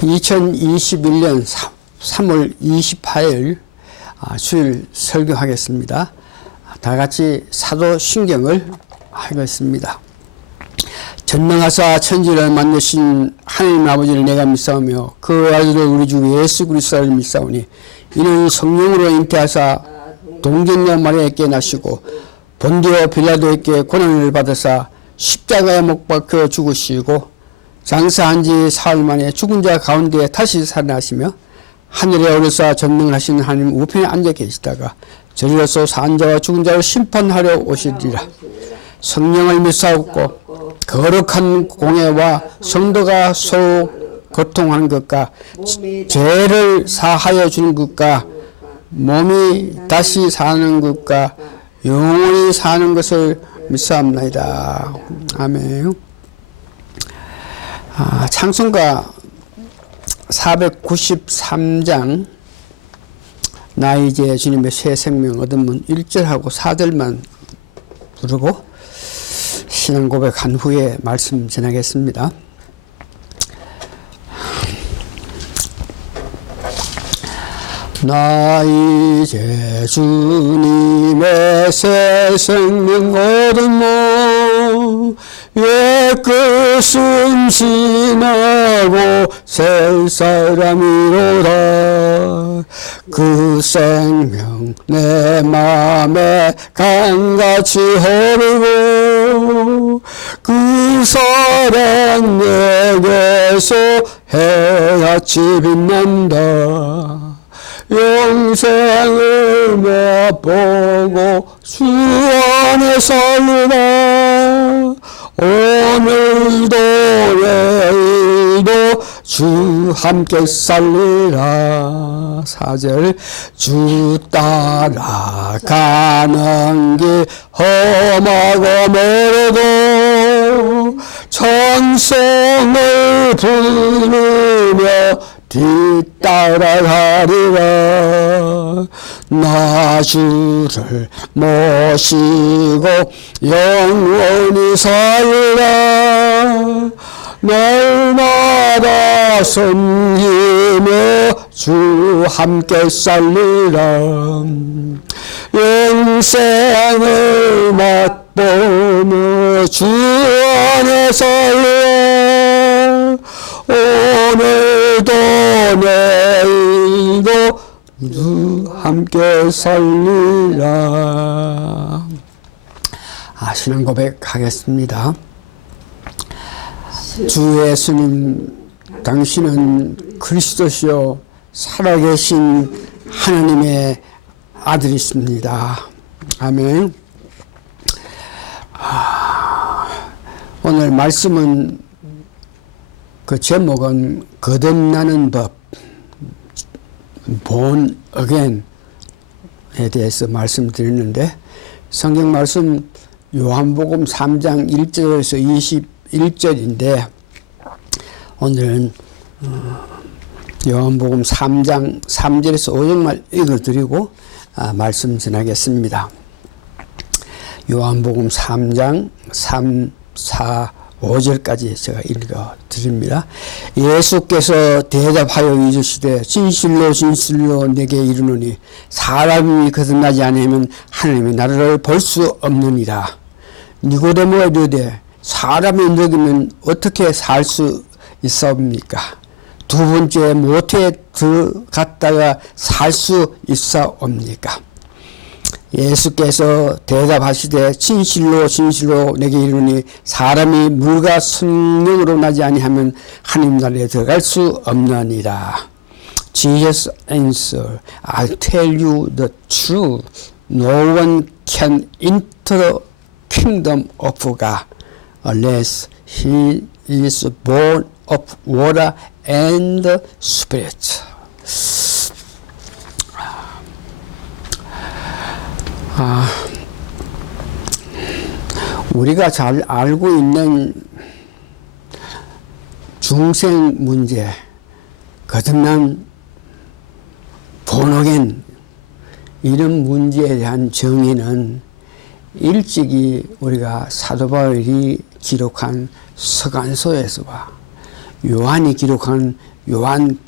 2021년 3월 28일 주일 설교하겠습니다. 다 같이 사도신경을 하겠습니다. 전능하사 천지를 만드신 하나님 아버지를 내가 믿사오며 그 아들을 우리 주 예수 그리스도를 믿사오니 이는 성령으로 잉태하사 동정녀 마리아에게 나시고 본디오 빌라도에게 고난을 받으사 십자가에 못 박혀 죽으시고 장사한 지 사흘 만에 죽은 자 가운데 다시 살아나시며 하늘에 오르사 전능하신 하나님 우편에 앉아 계시다가 저리로서 산 자와 죽은 자를 심판하려 오시리라. 성령을 믿사옵고 거룩한 공예와 성도가 서로 고통하는 것과 죄를 사하여 주는 것과 몸이 다시 사는 것과 영원히 사는 것을 믿사옵나이다. 아멘. 찬송가 493장 나 이제 주님의 새 생명 얻으면 1절하고 4절만 부르고 신앙 고백한 후에 말씀 전하겠습니다. 나 이제 주님의 새 생명 얻으면 옛그 숨쉬나고 새 사람이로다. 그 생명 내 맘에 강같이 흐르고 그 사랑 내게서 해같이 빛난다. 영생을 맛보고 주 안에 살리라. 오늘도 내일도 주 함께 살리라. 4절 주 따라가는 길 험하고 멀어도 찬송을 부르며 뒤따라가리라. 나 주를 모시고 영원히 살리라. 날마다 섬기며 주 함께 살리라. 영생을 맛보며 주 안에 살리라. 오늘도 내일도 주 함께 살리라. 신앙 고백하겠습니다. 주 예수님, 당신은 그리스도시요 살아계신 하나님의 아들이십니다. 아멘. 오늘 말씀은 그 제목은 거듭나는 법, born again에 대해서 말씀드렸는데 성경 말씀 요한복음 3장 1절에서 21절인데 오늘은 요한복음 3장 3절에서 5절만 읽어드리고 말씀 전하겠습니다. 요한복음 3장 3, 4, 5절까지 제가 읽어드립니다. 예수께서 대답하여 이르시되 진실로 진실로 내게 이르노니 사람이 거듭나지 않으면 하나님의 나라를 볼 수 없느니라. 니고데모가 이르되 사람이 늙으면 어떻게 살 수 있사옵니까? 두 번째 모태에 들어갔다가 살 수 있사옵니까? 예수께서 대답하시되 진실로 진실로 내게 이르노니 사람이 물과 성령으로 나지 아니하면 하나님 나라에 들어갈 수 없느니라. Jesus answered, I tell you the truth. No one can enter the kingdom of God unless he is born of water and spirit. 우리가 잘 알고 있는 중생 문제, 거듭난 본어겐 이런 문제에 대한 정의는 일찍이 우리가 사도 바울이 기록한 서간서에서와 요한이 기록한 요한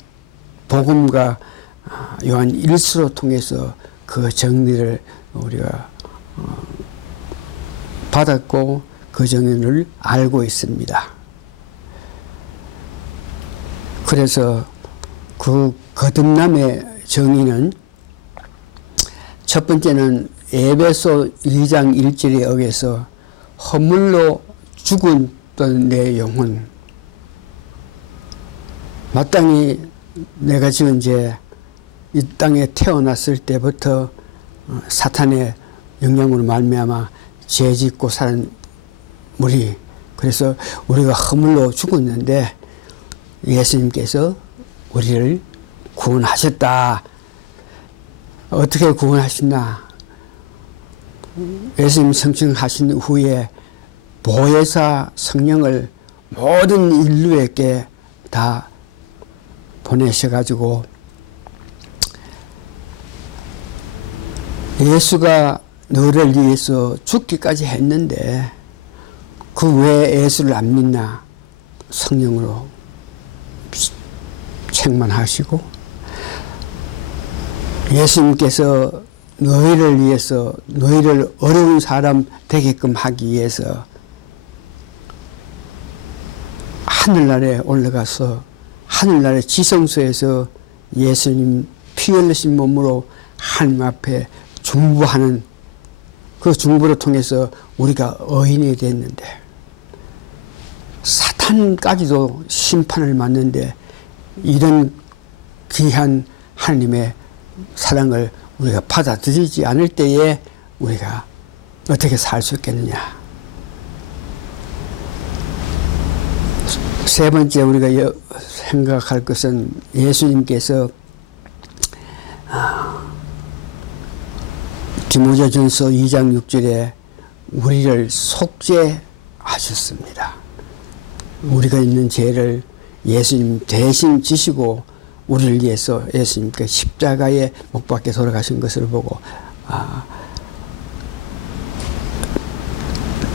복음과 요한 일서로 통해서 그 정리를 우리가 받았고 그 정리를 알고 있습니다. 그래서 그 거듭남의 정의는 첫 번째는 에베소 2장 1절에 의해서 허물로 죽었던 내 영혼, 마땅히 내가 지금 이제 이 땅에 태어났을 때부터 사탄의 영향으로 말미암아 죄짓고 사는 우리, 그래서 우리가 허물로 죽었는데 예수님께서 우리를 구원하셨다. 어떻게 구원하시나? 예수님 성취하신 후에 보혜사 성령을 모든 인류에게 다 보내셔가지고 예수가 너를 위해서 죽기까지 했는데 그 왜 예수를 안 믿나? 성령으로 책망하시고 예수님께서 너희를 위해서 너희를 어려운 사람 되게끔 하기 위해서 하늘나라에 올라가서 하늘나라의 지성소에서 예수님 피 흘리신 몸으로 하나님 앞에 중보하는 그 중보를 통해서 우리가 의인이 됐는데 사탄까지도 심판을 받는데 이런 귀한 하나님의 사랑을 우리가 받아들이지 않을 때에 우리가 어떻게 살 수 있겠느냐. 세 번째 우리가 생각할 것은 예수님께서 디모데전서 2장 6절에 우리를 속죄하셨습니다. 우리가 있는 죄를 예수님 대신 지시고 우리를 위해서 예수님께 십자가에 못 박혀 돌아가신 것을 보고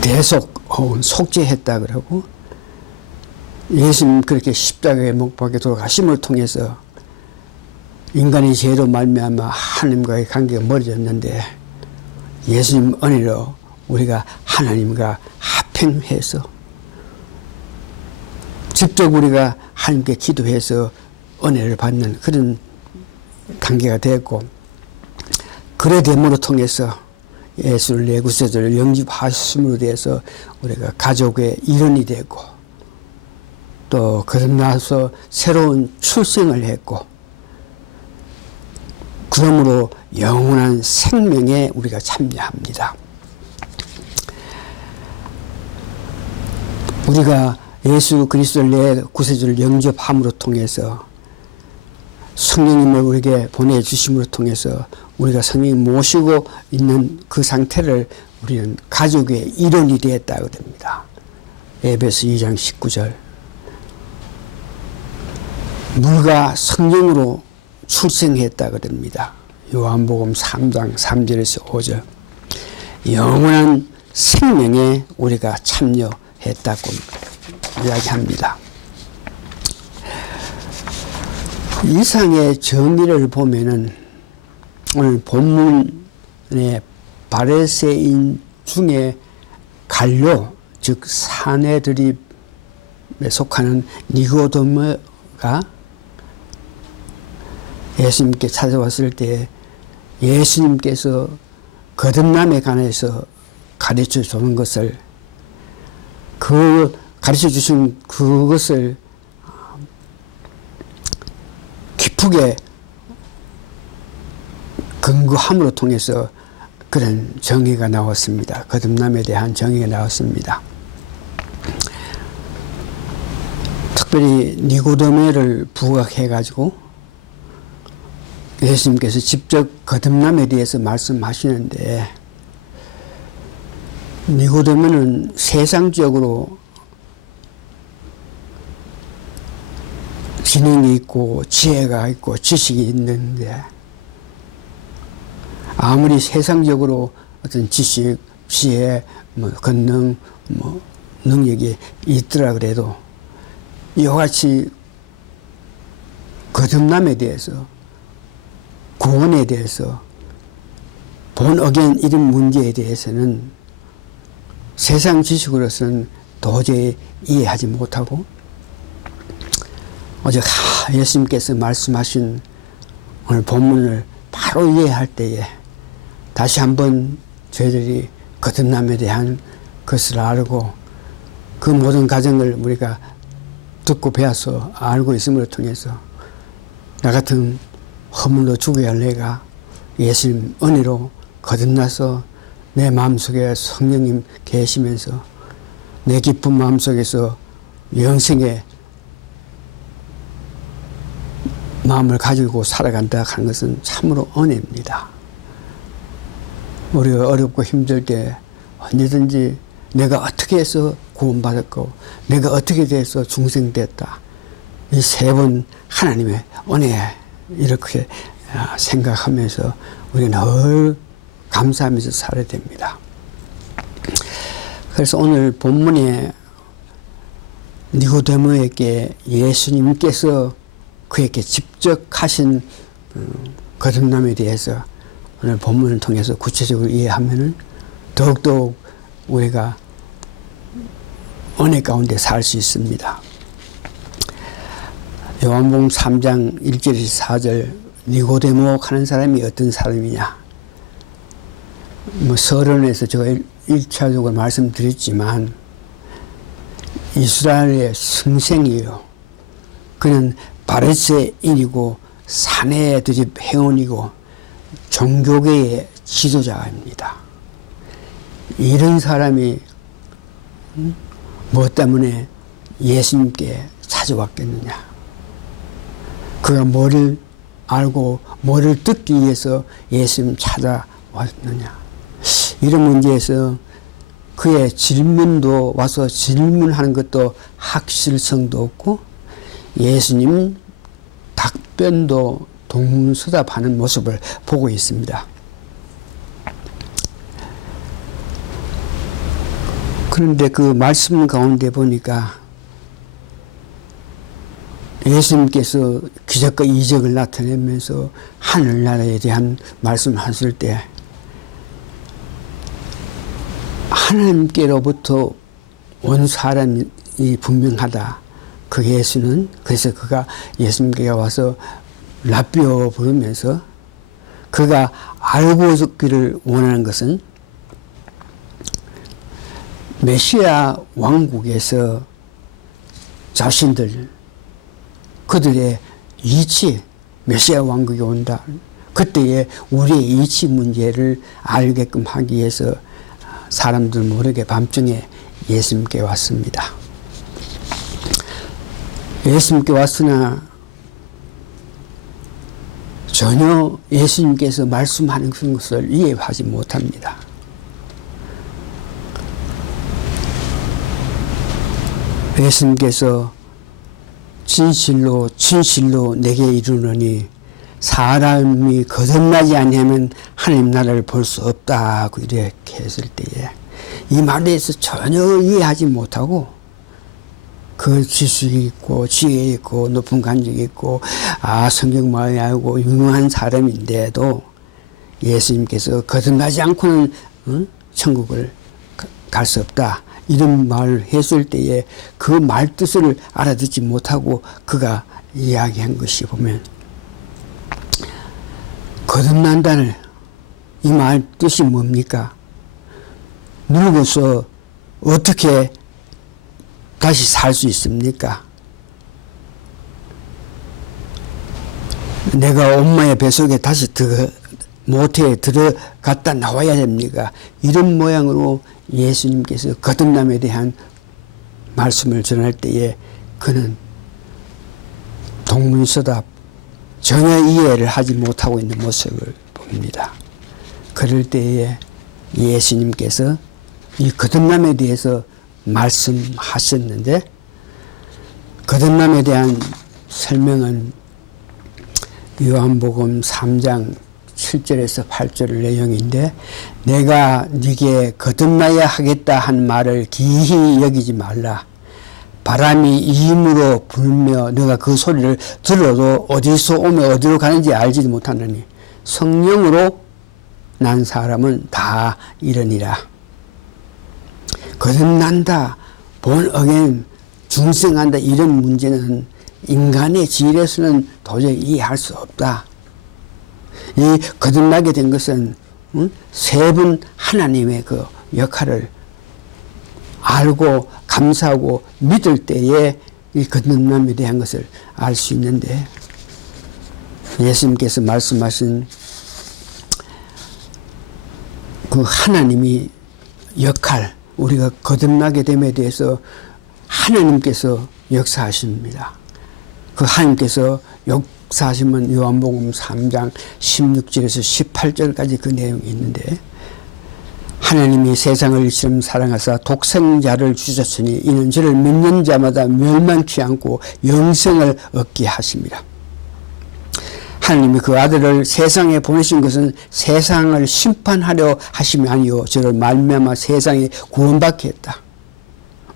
대속 혹은 속죄했다 그러고 예수님 그렇게 십자가에 못 박혀 돌아가심을 통해서 인간의 죄로 말미암아 하나님과의 관계가 멀어졌는데 예수님 은혜로 우리가 하나님과 합행해서 직접 우리가 하나님께 기도해서 은혜를 받는 그런 관계가 되었고 그래 됨으로 통해서 예수를 내 구세주를 영접하심으로 돼서 우리가 가족의 일원이 되고 또 거듭나서 새로운 출생을 했고 그러므로 영원한 생명에 우리가 참여합니다. 우리가 예수 그리스도를 내 구세주를 영접함으로 통해서 성령님을 우리에게 보내주심으로 통해서 우리가 성령님 모시고 있는 그 상태를 우리는 가족의 일원이 되었다고 됩니다. 에베소 2장 19절 물과 성령으로 출생했다고 됩니다. 요한복음 3장 3절에서 5절 영원한 생명에 우리가 참여했다고 이야기합니다. 이상의 정의를 보면은 오늘 본문의 바리새인 중에 갈료 즉 사내들이 속하는 니고데모가 예수님께 찾아왔을 때 예수님께서 거듭남에 관해서 가르쳐 주는 것을 그 가르쳐 주신 그것을 깊게 근거함으로 통해서 그런 정의가 나왔습니다. 거듭남에 대한 정의가 나왔습니다. 특별히 니고데모를 부각해가지고 예수님께서 직접 거듭남에 대해서 말씀하시는데 니고데모는 세상적으로 지능이 있고 지혜가 있고 지식이 있는데 아무리 세상적으로 어떤 지식, 지혜, 권능, 능력이 있더라 그래도 이와 같이 거듭남에 대해서, 구원에 대해서, 본 어겐 이런 문제에 대해서는 세상 지식으로서는 도저히 이해하지 못하고, 어제 예수님께서 말씀하신 오늘 본문을 바로 이해할 때에 다시 한번 저희들이 거듭남에 대한 것을 알고 그 모든 과정을 우리가 듣고 배워서 알고 있음을 통해서 나 같은 허물로 죽어야 할 내가 예수님 은혜로 거듭나서 내 마음속에 성령님 계시면서 내 깊은 마음속에서 영생의 마음을 가지고 살아간다 하는 것은 참으로 은혜입니다. 우리가 어렵고 힘들 때 언제든지 내가 어떻게 해서 구원받았고 내가 어떻게 돼서 중생됐다. 이 세 번 하나님의 은혜 이렇게 생각하면서 우리는 늘 감사하면서 살아야 됩니다. 그래서 오늘 본문에 니고데모에게 예수님께서 그에게 직접 하신 거듭남에 대해서 오늘 본문을 통해서 구체적으로 이해하면은 더욱더욱 우리가 은혜 가운데 살 수 있습니다. 요한복음 3장 1절에서 4절 니고데모 하는 사람이 어떤 사람이냐. 서론에서 제가 1차적으로 말씀드렸지만 이스라엘의 승생이에요. 그는 바리새인이고 사내들이 회원이고 종교계의 지도자입니다. 이런 사람이 무엇 때문에 예수님께 찾아왔겠느냐. 그가 뭐를 알고 뭐를 듣기 위해서 예수님 찾아왔느냐. 이런 문제에서 그의 질문도 와서 질문하는 것도 확실성도 없고 예수님 답변도 동문서답하는 모습을 보고 있습니다. 그런데 그 말씀 가운데 보니까 예수님께서 기적과 이적을 나타내면서 하늘나라에 대한 말씀을 하실 때 하나님께로부터 온 사람이 분명하다. 그 예수는 그래서 그가 예수님께 와서 라비오 부르면서 그가 알고 듣기를 원하는 것은 메시아 왕국에서 자신들 그들의 이치 메시아 왕국이 온다. 그때에 우리의 이치 문제를 알게끔 하기 위해서 사람들 모르게 밤중에 예수님께 왔습니다. 예수님께 왔으나 전혀 예수님께서 말씀하는 것을 이해하지 못합니다. 예수님께서 진실로 진실로 내게 이르노니 사람이 거듭나지 아니하면 하나님 나라를 볼 수 없다고 이렇게 했을 때에 이 말에 대해서 전혀 이해하지 못하고 그 지식이 있고 지혜 있고 높은 간직이 있고 성경 많이 알고 유명한 사람인데도 예수님께서 거듭나지 않고는 천국을 갈 수 없다. 이런 말을 했을 때에 그 말 뜻을 알아듣지 못하고 그가 이야기한 것이 보면 거듭난다는 이 말 뜻이 뭡니까? 늙어서 어떻게 다시 살 수 있습니까? 내가 엄마의 뱃속에 다시 모태에 들어갔다 나와야 됩니까? 이런 모양으로 예수님께서 거듭남에 대한 말씀을 전할 때에 그는 동문서답 전혀 이해를 하지 못하고 있는 모습을 봅니다. 그럴 때에 예수님께서 이 거듭남에 대해서 말씀하셨는데 거듭남에 대한 설명은 요한복음 3장 7절에서 8절 내용인데 내가 네게 거듭나야 하겠다 한 말을 기히 여기지 말라. 바람이 이음으로 불며 너가 그 소리를 들어도 어디서 오며 어디로 가는지 알지도 못하느니 성령으로 난 사람은 다 이러니라. 거듭난다, born again, 중생한다 이런 문제는 인간의 지혜로서는 도저히 이해할 수 없다. 이 거듭나게 된 것은 세 분 하나님의 그 역할을 알고 감사하고 믿을 때에 이 거듭남에 대한 것을 알 수 있는데, 예수님께서 말씀하신 그 하나님이 역할, 우리가 거듭나게 됨에 대해서 하나님께서 역사하십니다. 그 하나님께서 역사하시면 요한복음 3장 16절에서 18절까지 그 내용이 있는데, 하나님이 세상을 이처럼 사랑하사 독생자를 주셨으니 이는 저를 믿는 자마다 멸망치 않고 영생을 얻게 하십니다. 하나님이 그 아들을 세상에 보내신 것은 세상을 심판하려 하심이 아니요 저를 말미암아 세상에 구원받게 했다.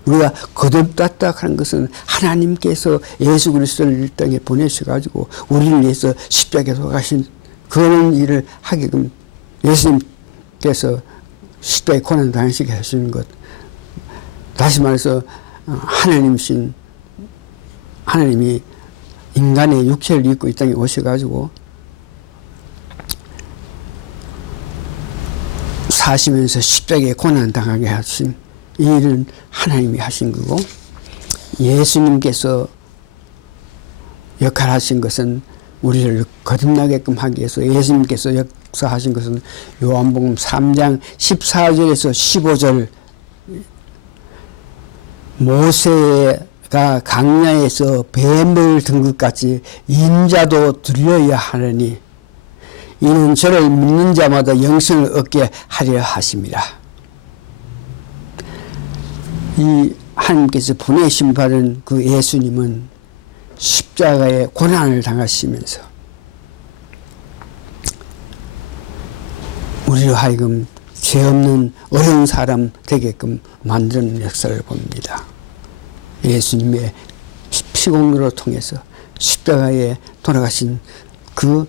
우리가 거듭났다 하는 것은 하나님께서 예수 그리스도를 이 땅에 보내셔가지고 우리를 위해서 십자가에 돌아가신 그런 일을 하게끔 예수님께서 십자가에 고난 당하시게 하시는 것. 다시 말해서 하나님이 인간의 육체를 입고 이 땅에 오셔가지고 사시면서 십자가에 고난 당하게 하신 이 일은 하나님이 하신 거고, 예수님께서 역할하신 것은 우리를 거듭나게끔 하기 위해서 예수님께서 역사하신 것은 요한복음 3장 14절에서 15절, 모세가 강야에서 뱀을 든 것 같이 인자도 들려야 하느니 이는 저를 믿는 자마다 영생을 얻게 하려 하십니다. 이 하나님께서 보내신 바른 그 예수님은 십자가에 고난을 당하시면서 우리로 하여금 죄 없는 어려운 사람 되게끔 만드는 역사를 봅니다. 예수님의 피공로를 통해서 십자가에 돌아가신 그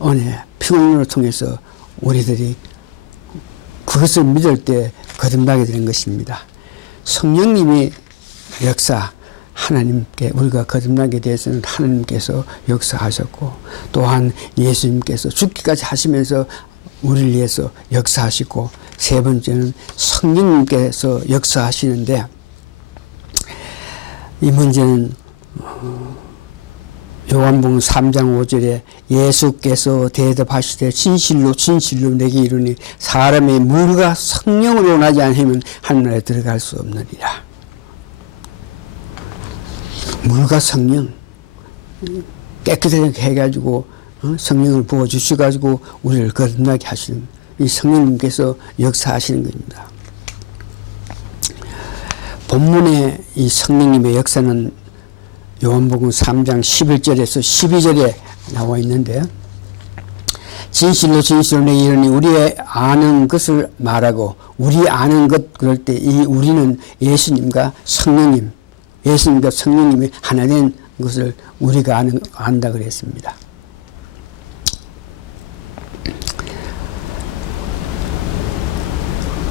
은혜, 피공로를 통해서 우리들이 그것을 믿을 때 거듭나게 되는 것입니다. 성령님의 역사, 하나님께 우리가 거듭나게 되어서는 하나님께서 역사하셨고, 또한 예수님께서 죽기까지 하시면서 우리를 위해서 역사하시고, 세 번째는 성령님께서 역사하시는데, 이 문제는 요한복음 3장 5절에 예수께서 대답하시되 진실로 진실로 내게 이르니 사람의 물과 성령으로 나지 않으면 하늘나라에 들어갈 수 없느니라. 물과 성령 깨끗하게 해가지고 성령을 부어주셔가지고 우리를 거듭나게 하시는 이 성령님께서 역사하시는 겁니다. 본문의 이 성령님의 역사는 요한복음 3장 11절에서 12절에 나와 있는데, 진실로 진실로 내게 이르니 우리의 아는 것을 말하고, 우리 아는 것 그럴 때 이 우리는 예수님과 성령님, 예수님과 성령님이 하나 된 것을 우리가 안다 그랬습니다.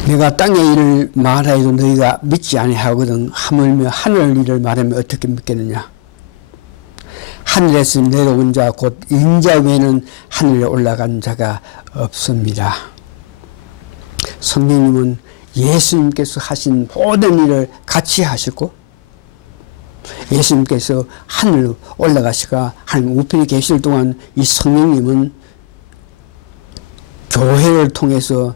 내가 땅의 일을 말하여도 너희가 믿지 아니하거든 하물며 하늘 일을 말하면 어떻게 믿겠느냐. 하늘에서 내려온 자 곧 인자 외에는 하늘에 올라간 자가 없습니다. 성령님은 예수님께서 하신 모든 일을 같이 하시고, 예수님께서 하늘로 올라가시가 하나님 우편에 계실 동안 이 성령님은 교회를 통해서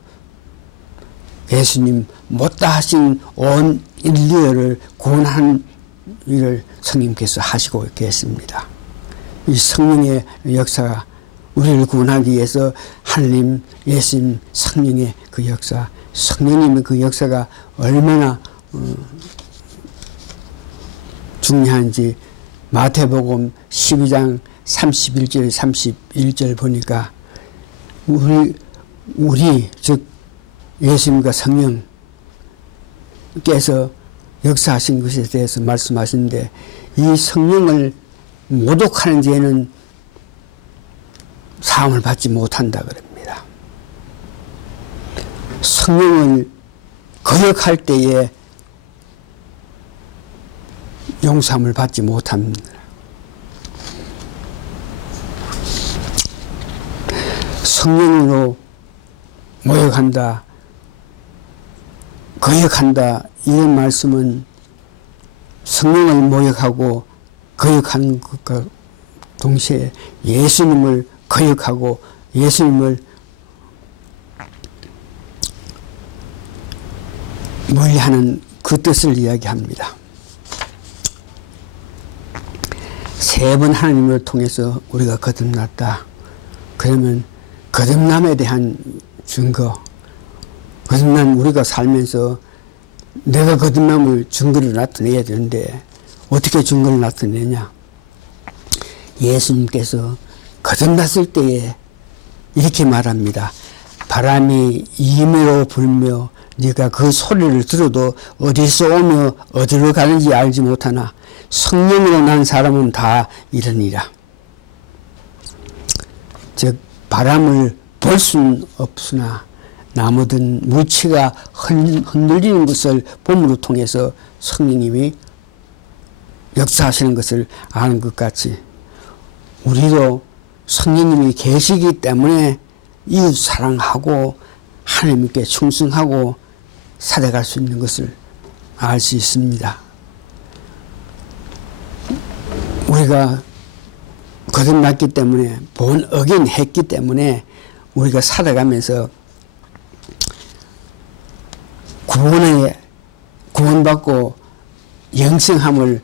예수님 못다 하신 온 인류를 구원하는 일을 성령님께서 하시고 계십니다. 이 성령의 역사가 우리를 구원하기 위해서 하나님, 예수님, 성령의 그 역사, 성령님의 그 역사가 얼마나 중요한지 마태복음 12장 31절 31절 보니까 우리 즉 예수님과 성령께서 역사하신 것에 대해서 말씀하시는데, 이 성령을 모독하는 죄는 사함을 받지 못한다 그럽니다. 성령을 거역할 때에 용서함을 받지 못합니다. 성령으로 모욕한다, 거역한다, 이런 말씀은 성령을 모욕하고 거역하는 것과 동시에 예수님을 거역하고 예수님을 멀리하는 그 뜻을 이야기합니다. 세 번 하나님을 통해서 우리가 거듭났다. 그러면 거듭남에 대한 증거, 거듭난 우리가 살면서 내가 거듭남을 증거를 나타내야 되는데 어떻게 증거를 나타내냐? 예수님께서 거듭났을 때에 이렇게 말합니다. 바람이 임으로 불며 네가 그 소리를 들어도 어디서 오며 어디로 가는지 알지 못하나 성령으로 난 사람은 다 이러니라. 즉 바람을 볼 수는 없으나 나무든 물체가 흔들리는 것을 봄으로 통해서 성령님이 역사하시는 것을 아는 것 같이 우리도 성령님이 계시기 때문에 이웃 사랑하고 하나님께 충성하고 살아갈 수 있는 것을 알 수 있습니다. 우리가 거듭났기 때문에 본 어긴 했기 때문에 우리가 살아가면서 구원받고 영생함을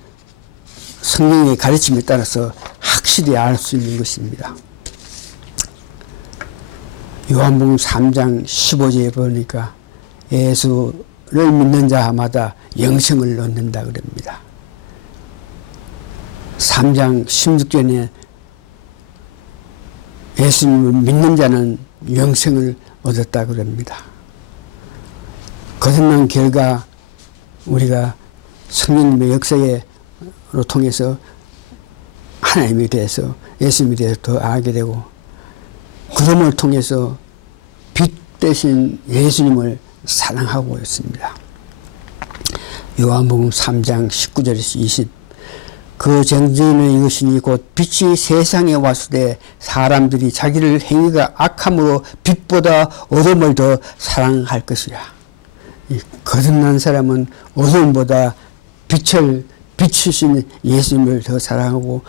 성령의 가르침에 따라서 확실히 알 수 있는 것입니다. 요한복음 3장 15절에 보니까 예수를 믿는 자마다 영생을 얻는다 그럽니다. 3장 16절에 예수님을 믿는 자는 영생을 얻었다 그럽니다. 거듭난 결과 우리가 성령님의 역사로 통해서 하나님에 대해서 예수님에 대해서 더 알게 되고 그럼을 통해서 빛 대신 예수님을 사랑하고 있습니다. 요한복음 3장 19절에서 20 그 정죄는 이것이니 곧 빛이 세상에 왔을 때 사람들이 자기를 행위가 악함으로 빛보다 어둠을 더 사랑할 것이라. 이 거듭난 사람은 어둠보다 빛을 비추신 예수님을 더 사랑하고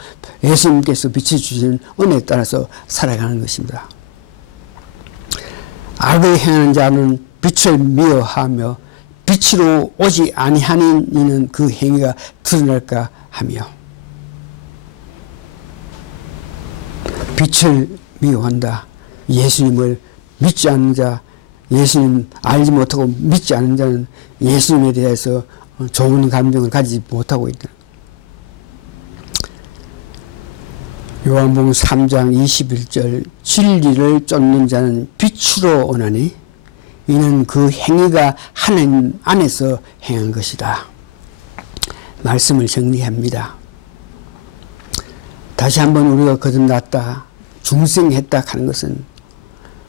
예수님께서 비춰주신 은혜에 따라서 살아가는 것입니다. 악을 행하는 자는 빛을 미워하며 빛으로 오지 아니하는 이는 그 행위가 드러날까 하며 빛을 미워한다. 예수님을 믿지 않는 자, 예수님 알지 못하고 믿지 않는 자는 예수님에 대해서 좋은 감정을 가지지 못하고 있다. 요한복음 3장 21절 진리를 쫓는 자는 빛으로 오나니 이는 그 행위가 하나님 안에서 행한 것이다. 말씀을 정리합니다. 다시 한번 우리가 거듭났다, 중생했다 하는 것은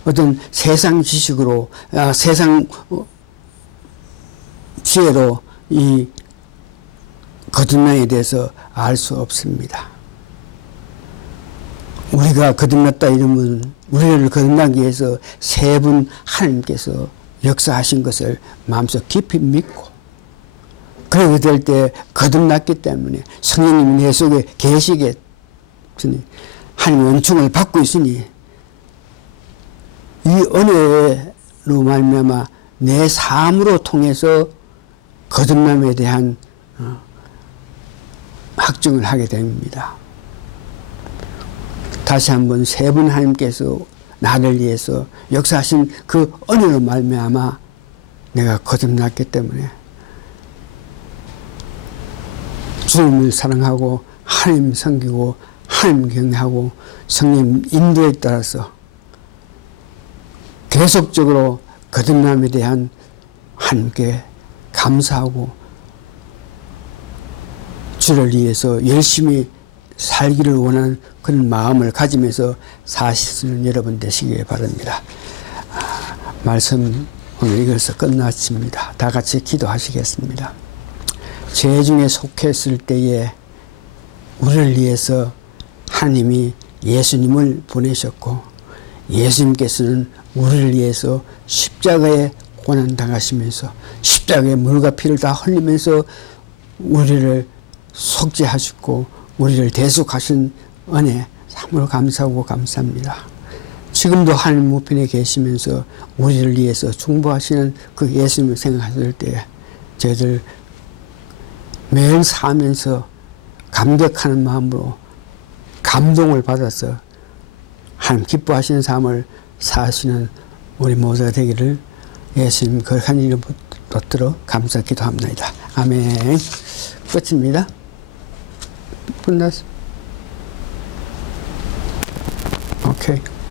어떤 세상 지식으로, 세상 지혜로 이 거듭남에 대해서 알 수 없습니다. 우리가 거듭났다 이러면 우리를 거듭나기 위해서 세 분 하나님께서 역사하신 것을 마음속 깊이 믿고 그렇게 될 때 거듭났기 때문에 성령님이 내 속에 계시게 하나님의 은총을 받고 있으니 이 은혜로 말미암아 내 삶으로 통해서 거듭남에 대한 확증을 하게 됩니다. 다시 한번 세 분 하나님께서 나를 위해서 역사하신 그 은혜로 말미암아 내가 거듭났기 때문에 주님을 사랑하고 하나님 섬기고 하나님 경외하고 성령 인도에 따라서 계속적으로 거듭남에 대한 하나님께 감사하고 주를 위해서 열심히 살기를 원하는 그런 마음을 가지면서 사시는 여러분 되시길 바랍니다. 말씀 오늘 이것서 끝났습니다. 다 같이 기도하시겠습니다. 죄 중에 속했을 때에 우리를 위해서 하나님이 예수님을 보내셨고 예수님께서는 우리를 위해서 십자가에 고난당하시면서 십자가에 물과 피를 다 흘리면서 우리를 속죄하셨고 우리를 대속하신 은혜 참으로 감사하고 감사합니다. 지금도 하나님 우편에 계시면서 우리를 위해서 중보하시는 그 예수님을 생각했을 때 저희들 매일 사면서 감격하는 마음으로 감동을 받아서 하나님 기뻐하시는 삶을 사시는 우리 모두가 되기를 예수님 거룩한 이름 붙들어 감사 기도합니다. 아멘. 끝입니다. 끝났습니다. 오케이.